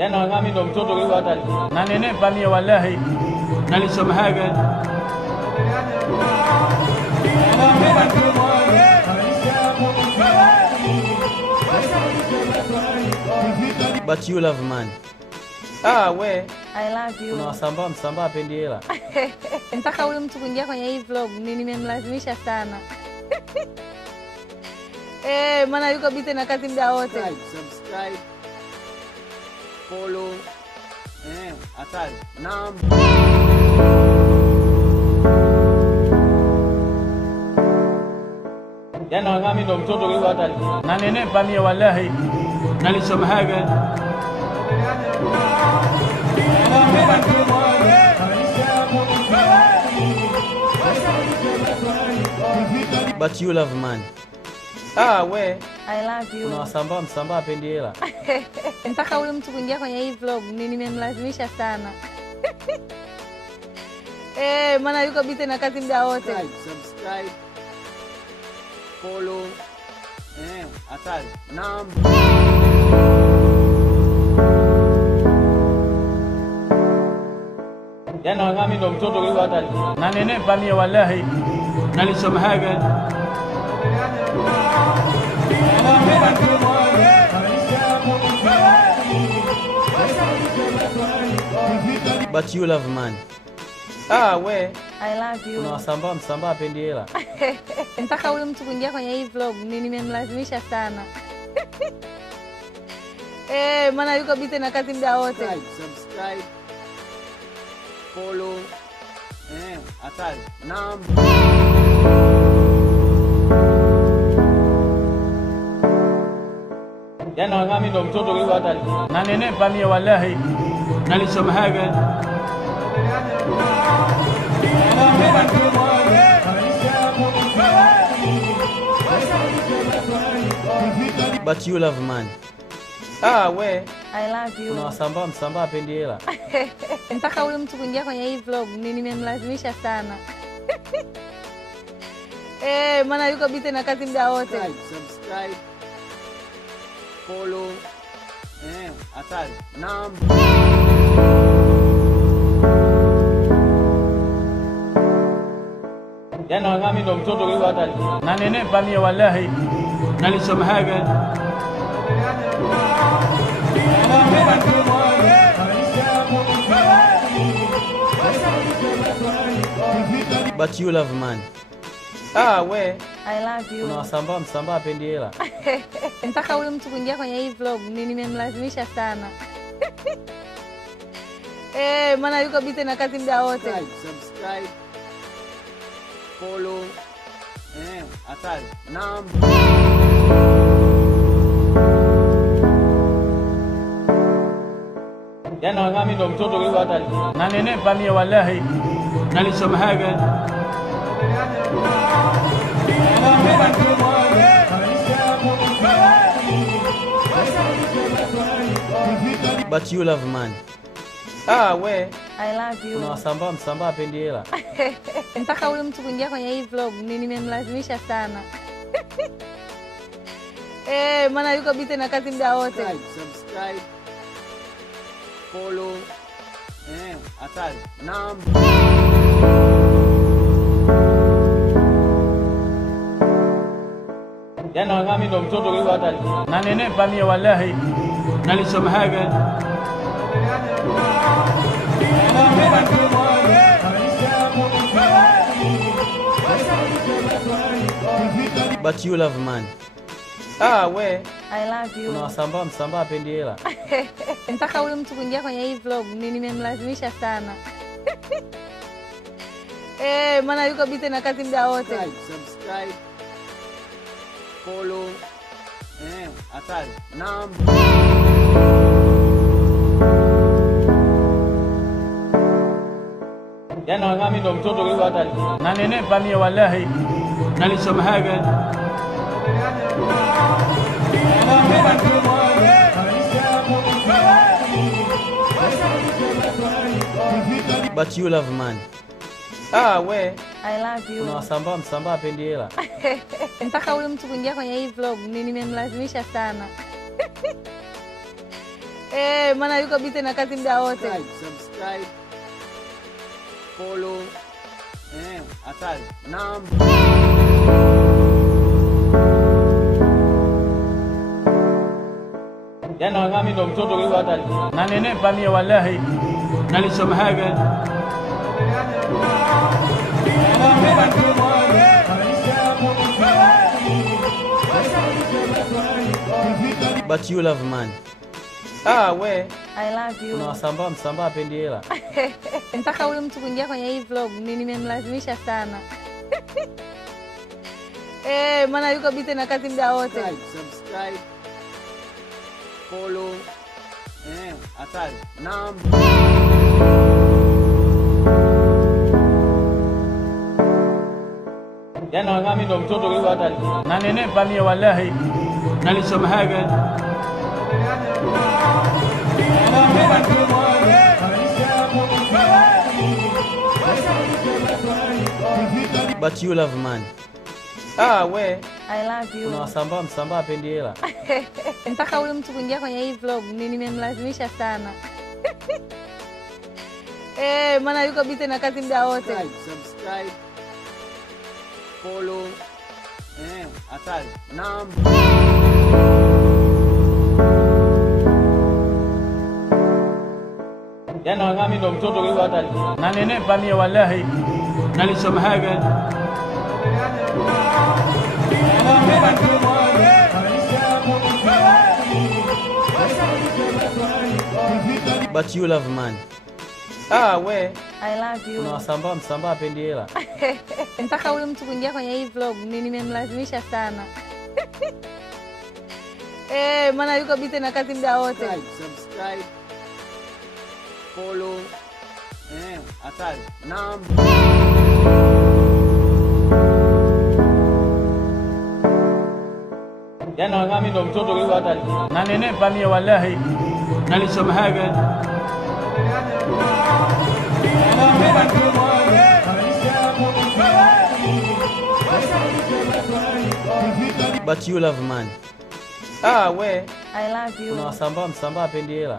Yana ngami ndo mtoto kwa hata na nenepa mie wallahi nalisoma haga But you love man. We I love you. Unawasambaa msambaa pendi hela. Mpaka huyu mtu kuingia kwenye hii vlog nimemlazimisha sana. Maana yuko busy na kazi muda wote. Subscribe. Follow. Hatari. Yana ngami ndo mtoto kwa hata na nenepa mie wallahi nalisoma haga But you love man. We I love you. Unawasambaa msambaa pendi hela. Mpaka huyu mtu kuingia kwenye hii vlog nimemlazimisha sana. Maana yuko busy na kazi muda wote. Subscribe. Follow. Hatari. Yana ngami ndo mtoto kwa hata na nenepa mie wallahi nalisoma haga But you love man. We I love you. Unawasambaa msambaa pendi hela. Mpaka huyu mtu kuingia kwenye hii vlog nimemlazimisha sana. Maana yuko busy na kazi muda wote. Subscribe. Follow. Hatari. Yana ngami ndo mtoto kwa hata na nenepa mie wallahi nalisoma haga But you love man. We I love you. Unawasambaa msambaa pendi hela. Mpaka huyu mtu kuingia kwenye hii vlog nimemlazimisha sana. Maana yuko busy na kazi muda wote. Subscribe. Follow. Hatari. Yana ngami ndo mtoto kwa hata na nenepa mie wallahi nalisoma haga But you love man. We I love you. Unawasambaa msambaa pendi hela. Mpaka huyu mtu kuingia kwenye hii vlog nimemlazimisha sana. Maana yuko busy na kazi muda wote. Subscribe. Follow. Hatari. Yana ngami ndo mtoto kwa hata na nenepa mie wallahi nalisoma haga But you love man. We I love you. Unawasambaa msambaa pendi hela. Mpaka huyu mtu kuingia kwenye hii vlog nimemlazimisha sana. Maana yuko busy na kazi muda wote. Subscribe. Follow. Hatari. Yana ngami ndo mtoto kwa hata na nenepa mie wallahi nalisoma haga But you love man. We I love you. Unawasambaa msambaa pendi hela. Mpaka huyu mtu kuingia kwenye hii vlog nimemlazimisha sana. Maana yuko busy na kazi muda wote. Subscribe. Follow. Hatari. Yana ngami ndo mtoto kwa hata na nenepa mie wallahi nalisoma haga But you love man. We I love you. Unawasambaa msambaa pendi hela. Mpaka huyu mtu kuingia kwenye hii vlog nimemlazimisha sana. Maana yuko busy na kazi muda wote. Subscribe. Follow. Hatari. Jana mimi ndo mtoto kwa hata na nenepa mie wallahi nalisoma haga But you love money. We. I love you. Unawasambaa msambaa apendi hela. Mpaka huyu mtu kuingia kwenye hii vlog nimemlazimisha sana. Maana yuko busy na kazi muda wote. Subscribe. Follow. Hatari. Jana mimi ndo mtoto kwa hata na nenepa mie wallahi nalisoma haga But you love money. We. I love you. Unawasambaa msambaa apendi hela. Mpaka huyu mtu kuingia kwenye hii vlog nimemlazimisha sana. Maana yuko busy na kazi muda wote. Subscribe. Follow. Hatari. Jana mimi ndo mtoto kwa hata na nenepa mie wallahi nalisoma haga But you love money. We. I love you. Unawasambaa msambaa apendi hela. Mpaka huyu mtu kuingia kwenye hii vlog nimemlazimisha sana. Maana yuko busy na kazi muda wote. Subscribe. Follow. Hatari. Jana mimi ndo mtoto kwa hata na nenepa mie wallahi nalisoma haga But you love money. We. I love you. Unawasambaa msambaa apendi hela.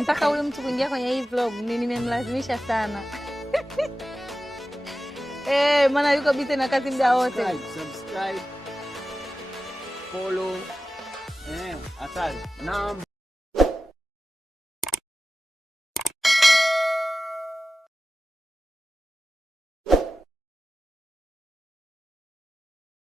Mpaka huyu mtu kuingia kwenye hii vlog nimemlazimisha sana. Maana yuko busy na kazi muda wote. Subscribe. Follow. Hatari.